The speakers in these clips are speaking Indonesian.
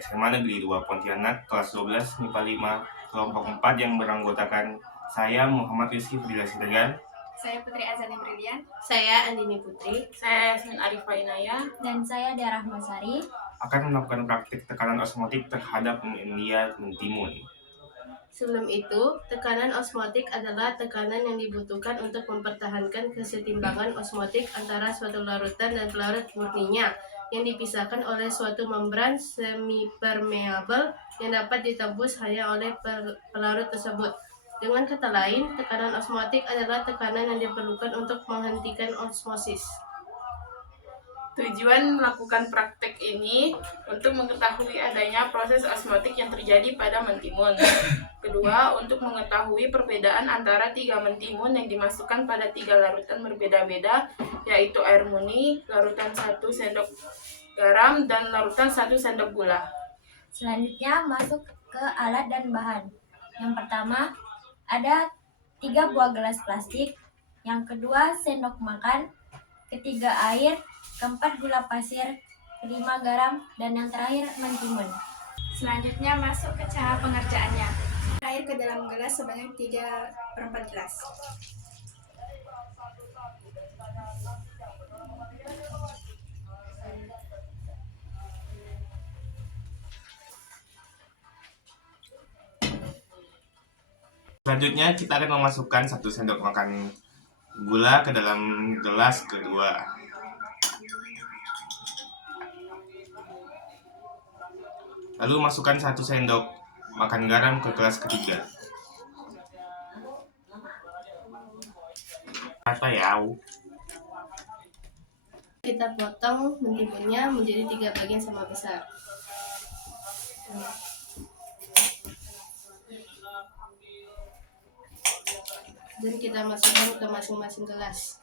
SMA Negeri 2 Pontianak, kelas 12 MIPA 5, kelompok 4 yang beranggotakan saya Muhammad Rizky Fadila Siregar. Saya Putri Azani Brilian. Saya Andini Putri. Saya Yasmin Arifah Inaya. Dan saya Dea Rahmasari. Akan melakukan praktik tekanan osmotik terhadap media mentimun. Sebelum itu, tekanan osmotik adalah tekanan yang dibutuhkan untuk mempertahankan kesetimbangan osmotik antara suatu larutan dan pelarut murninya yang dipisahkan oleh suatu membran semi-permeabel yang dapat ditembus hanya oleh pelarut tersebut. Dengan kata lain, tekanan osmotik adalah tekanan yang diperlukan untuk menghentikan osmosis. Tujuan melakukan praktek ini untuk mengetahui adanya proses osmotik yang terjadi pada mentimun. Kedua, untuk mengetahui perbedaan antara 3 mentimun yang dimasukkan pada 3 larutan berbeda-beda, yaitu air murni, larutan 1 sendok garam, dan larutan 1 sendok gula. Selanjutnya masuk ke alat dan bahan. Yang pertama, ada 3 buah gelas plastik, yang kedua sendok makan, ketiga air, keempat gula pasir, kelima garam, dan yang terakhir mentimun. Selanjutnya masuk ke cara pengerjaannya. Air ke dalam gelas sebanyak 3/4 gelas. Selanjutnya kita akan memasukkan 1 sendok makan gula ke dalam gelas kedua. Lalu masukkan 1 sendok makan garam ke gelas ketiga. Kita potong mentimunnya menjadi 3 bagian sama besar. Dan kita masukkan ke masing-masing gelas.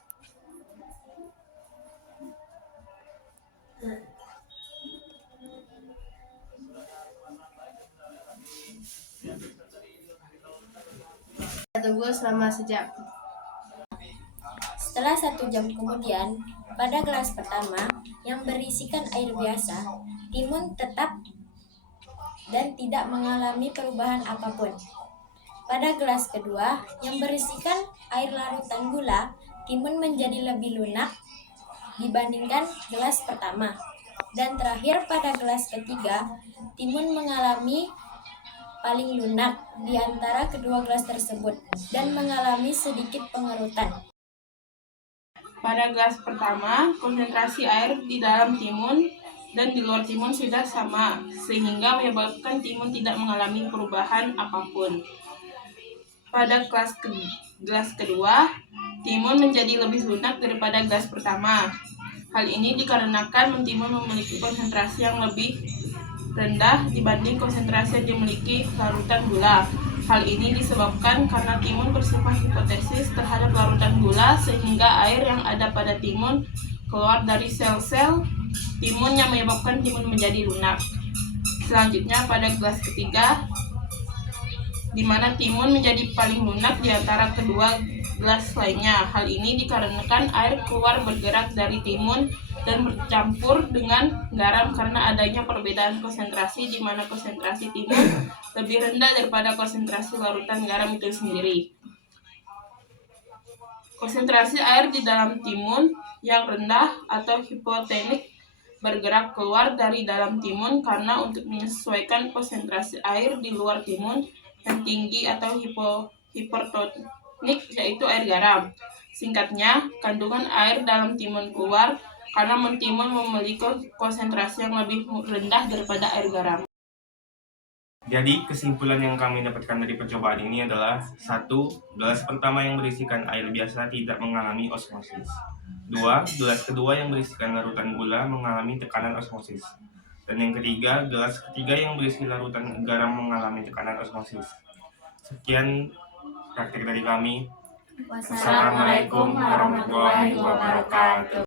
Kita tunggu selama sejam. Setelah 1 jam kemudian, pada gelas pertama yang berisikan air biasa, timun tetap dan tidak mengalami perubahan apapun. Pada gelas kedua yang berisikan air larutan gula, timun menjadi lebih lunak dibandingkan gelas pertama. Dan terakhir pada gelas ketiga, timun mengalami paling lunak di antara kedua gelas tersebut dan mengalami sedikit pengerutan. Pada gelas pertama, konsentrasi air di dalam timun dan di luar timun sudah sama, sehingga menyebabkan timun tidak mengalami perubahan apapun. Pada gelas kedua, timun menjadi lebih lunak daripada gelas pertama. Hal ini dikarenakan mentimun memiliki konsentrasi yang lebih rendah dibanding konsentrasi yang dimiliki larutan gula. Hal ini disebabkan karena timun bersifat hipotesis terhadap larutan gula, sehingga air yang ada pada timun keluar dari sel-sel timun yang menyebabkan timun menjadi lunak. Selanjutnya pada gelas ketiga, di mana timun menjadi paling lunak di antara kedua gelas lainnya. Hal ini dikarenakan air keluar bergerak dari timun dan bercampur dengan garam karena adanya perbedaan konsentrasi, di mana konsentrasi timun lebih rendah daripada konsentrasi larutan garam itu sendiri. Konsentrasi air di dalam timun yang rendah atau hipotenik bergerak keluar dari dalam timun karena untuk menyesuaikan konsentrasi air di luar timun yang tinggi atau hipertonik, yaitu air garam. Singkatnya, kandungan air dalam timun keluar karena mentimun memiliki konsentrasi yang lebih rendah daripada air garam. Jadi kesimpulan yang kami dapatkan dari percobaan ini adalah 1. Gelas pertama yang berisikan air biasa tidak mengalami osmosis. 2. Gelas kedua yang berisikan larutan gula mengalami tekanan osmosis. Dan yang ketiga, gelas ketiga yang berisi larutan garam mengalami tekanan osmosis. Sekian praktik dari kami. Wassalamualaikum warahmatullahi wabarakatuh.